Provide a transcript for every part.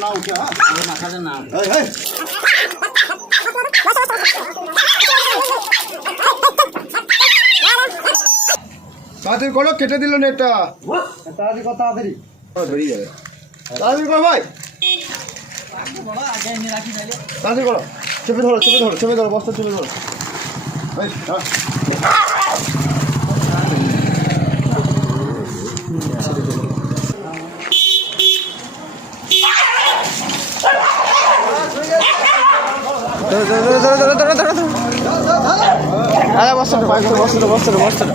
না উঠে হ্যাঁ না খাতে না তাড়াতাড়ি করো কেটে দিল নেটটা। তাড়াতাড়ি কর তাড়াতাড়ি। বেরিয়ে যাবে। তাড়াতাড়ি করো ভাই। তাড়াতাড়ি করো চেপে ধরো চেপে ধরো চেপে ধরো বস্তা চেপে ধরো। এই, দাঁড়া। ধরো, ধরো, ধরো, ধরো, ধরো, ধরো, ধরো। আরে বস্তাটা বস্তাটা বস্তাটা বস্তাটা।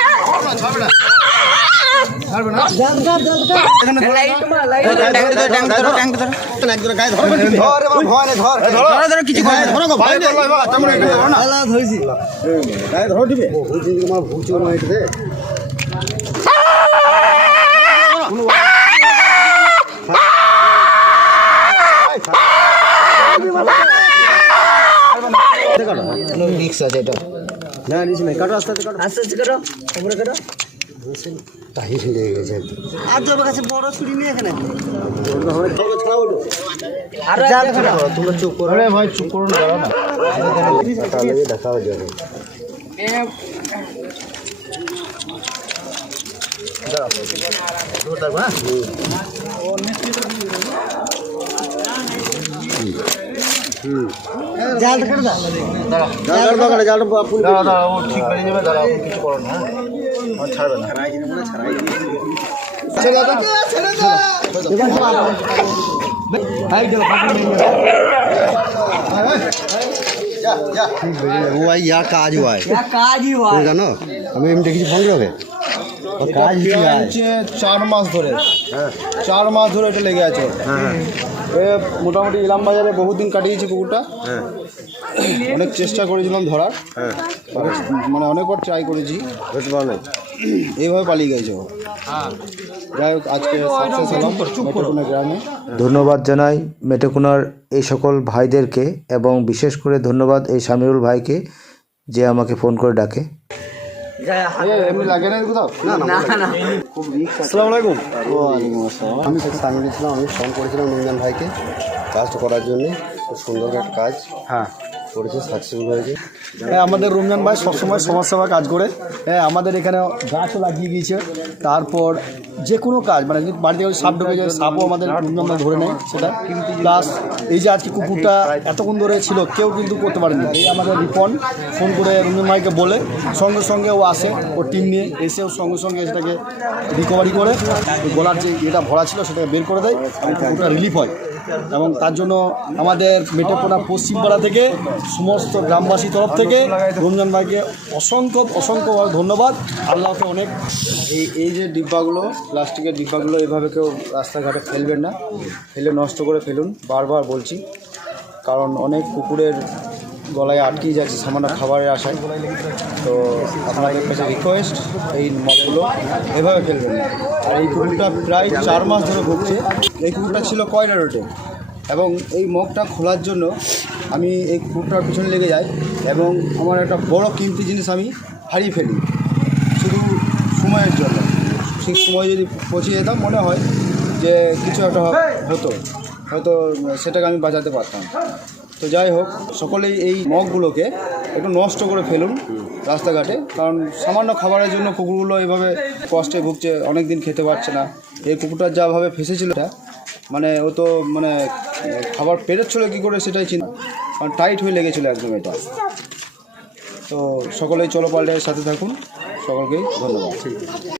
রিক্স আছে এটা না রিক্স নেই। কাটো আস্তে আস্তে কাটো। আস্তে আস্তে কাটো। উপরে কাটো। তাহি ছিঁড়ে গেছে আর তোর কাছে বড় ছুরি নেই এখানে। তোমরা চুপ করো ভাই চুপ করো না দাঁড়াও না। তাহলে দেখা হয়ে যাবে জালটা কেটে দাও জালটা দোকানে জালটা পুরো দাঁড়া দাঁড়া ও ঠিক বেরিয়ে যাবে দাঁড়া কিছু করো না হ্যাঁ ছাড়বে না ছাড়াই দিন বলে ছাড়াই দিন ছেড়ে দাও ছেড়ে দাও ভাই দাও वो भाई यहाँ काज हुआ है কাজ ही हुआ তুমি জানো আমি এমনি কিছু ফোন হবে কাজ হচ্ছে চার মাস ধরে চার মাস ধরে এটা লেগে আছে এ মোটামুটি ইলাম বাজারে বহুদিন কাটিয়েছি কুকুরটা অনেক চেষ্টা করেছিলাম ধরার। মানে অনেকবার ট্রাই করেছি। এইভাবে পালিয়ে গেছে ও। যাই হোক আজকে সাকসেস হলাম মেট্রোপোনা গ্রামে। ধন্যবাদ জানাই মেটেকুনার এই সকল ভাইদেরকে এবং বিশেষ করে ধন্যবাদ এই সামিরুল ভাইকে যে আমাকে ফোন করে ডাকে। আমি সামিল ইসলাম আমি ফোন করেছিলাম রমজান ভাইকে। কাজটা করার জন্য খুব সুন্দর একটা কাজ। হ্যাঁ। হ্যাঁ আমাদের রমজান ভাই সবসময় সমাজসেবা কাজ করে। হ্যাঁ আমাদের এখানে গাছও লাগিয়ে গিয়েছে। তারপর যে কোনো কাজ মানে বাড়িতে সাপ ঢুকে যায়, সাপও আমাদের রমজান ভাই ধরে নেয় সেটা। প্লাস এই যে আজকে কুকুরটা এতক্ষণ ধরে ছিল, কেউ কিন্তু করতে পারেনি। এই আমাদের রিপন ফোন করে রমজান ভাইকে বলে, সঙ্গে সঙ্গে ও আসে ওর টিম নিয়ে এসে ওর সঙ্গে সঙ্গে সেটাকে রিকভারি করে গলার যে এটা ভরা ছিল সেটাকে বের করে দেয়, এবং কুকুরটা রিলিফ হয়। এবং তার জন্য আমাদের মেটেপোনা পশ্চিমপাড়া থেকে সমস্ত গ্রামবাসী তরফ থেকে রমজান ভাইকে অসংখ্য অসংখ্যভাবে ধন্যবাদ। আল্লাহকে অনেক এই এই যে ডিব্বাগুলো, প্লাস্টিকের ডিব্বাগুলো, এভাবে কেউ রাস্তাঘাটে ফেলবেন না। ফেলে নষ্ট করে ফেলুন, বারবার বলছি। কারণ অনেক কুকুরের গলায় আটকে যাচ্ছে সামান্য খাবারের আশায়। তো আপনাদের কাছে রিকোয়েস্ট এই মগগুলো এভাবে ফেলবেন আর এই কুকুরটা প্রায় চার মাস ধরে ভুগছে। এই কুকুরটা ছিল কয়লা রোডে এবং এই মগটা খোলার জন্য আমি এই কুকুরটার পিছনে লেগে যাই এবং আমার একটা বড় কিমতি জিনিস আমি হারিয়ে ফেলি। শুধু সময়ের জন্য। ঠিক সময় যদি পৌঁছে যেতাম, মনে হয় যে কিছু একটা হতো। হয়তো সেটাকে আমি বাঁচাতে পারতাম। তো যাই হোক, সকলেই এই মগগুলোকে একটু নষ্ট করে ফেলুন রাস্তাঘাটে। কারণ সামান্য খাবারের জন্য কুকুরগুলো এভাবে কষ্টে ভুগছে অনেক দিন খেতে পারছে না। এই কুকুরটা যাভাবে ফেসেছিল মানে ও তো মানে খাবার পেরোচ্ছিলো কী করে সেটাই চিন্তা কারণ টাইট হয়ে লেগেছিলো একদম এটা। তো সকলেই চলো পাল্টের সাথে থাকুন। সকলকেই ধন্যবাদ।